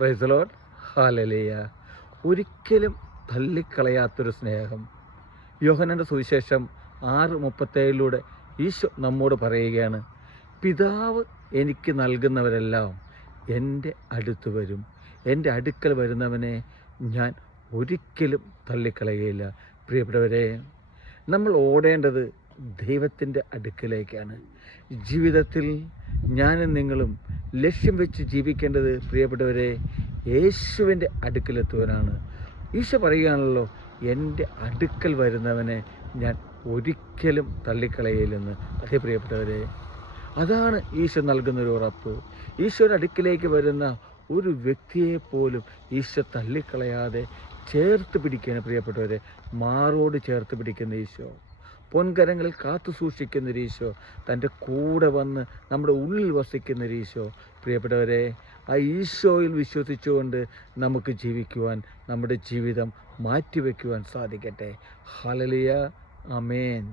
Praise the Lord. Hallelujah. ഒരിക്കലും തള്ളിക്കളയാത്തൊരു സ്നേഹം. യോഹന്നാൻ്റെ സുവിശേഷം 6:37 ഈശോ നമ്മോട് പറയുകയാണ്, പിതാവ് എനിക്ക് നൽകുന്നവരെല്ലാം എൻ്റെ അടുത്ത് വരും, എൻ്റെ അടുക്കൽ വരുന്നവനെ ഞാൻ ഒരിക്കലും തള്ളിക്കളയുകയില്ല. പ്രിയപ്പെട്ടവരെ, നമ്മൾ ഓടേണ്ടത് ദൈവത്തിൻ്റെ അടുക്കിലേക്കാണ്. ജീവിതത്തിൽ ഞാനും നിങ്ങളും ലക്ഷ്യം വെച്ച് ജീവിക്കേണ്ടത് പ്രിയപ്പെട്ടവരെ യേശുവിൻ്റെ അടുക്കിലെത്തുവാനാണ്. ഈശോ പറയുകയാണല്ലോ, എൻ്റെ അടുക്കൽ വരുന്നവനെ ഞാൻ ഒരിക്കലും തള്ളിക്കളയില്ലെന്ന്. അതേ പ്രിയപ്പെട്ടവരെ, അതാണ് ഈശോ നൽകുന്നൊരു ഉറപ്പ്. ഈശോയുടെ അടുക്കിലേക്ക് വരുന്ന ഒരു വ്യക്തിയെപ്പോലും ഈശോ തള്ളിക്കളയാതെ ചേർത്ത് പിടിക്കുകയാണ്. പ്രിയപ്പെട്ടവരെ, മാറോട് ചേർത്ത് പിടിക്കുന്ന ഈശോ, പൊൻകരങ്ങളിൽ കാത്തു സൂക്ഷിക്കുന്നൊരു ഈശോ, തൻ്റെ കൂടെ വന്ന് നമ്മുടെ ഉള്ളിൽ വസിക്കുന്നൊരു ഈശോ. പ്രിയപ്പെട്ടവരെ, ആ ഈശോയിൽ വിശ്വസിച്ചുകൊണ്ട് നമുക്ക് ജീവിക്കുവാൻ, നമ്മുടെ ജീവിതം മാറ്റിവെക്കുവാൻ സാധിക്കട്ടെ. ഹല്ലേലൂയ. ആമേൻ.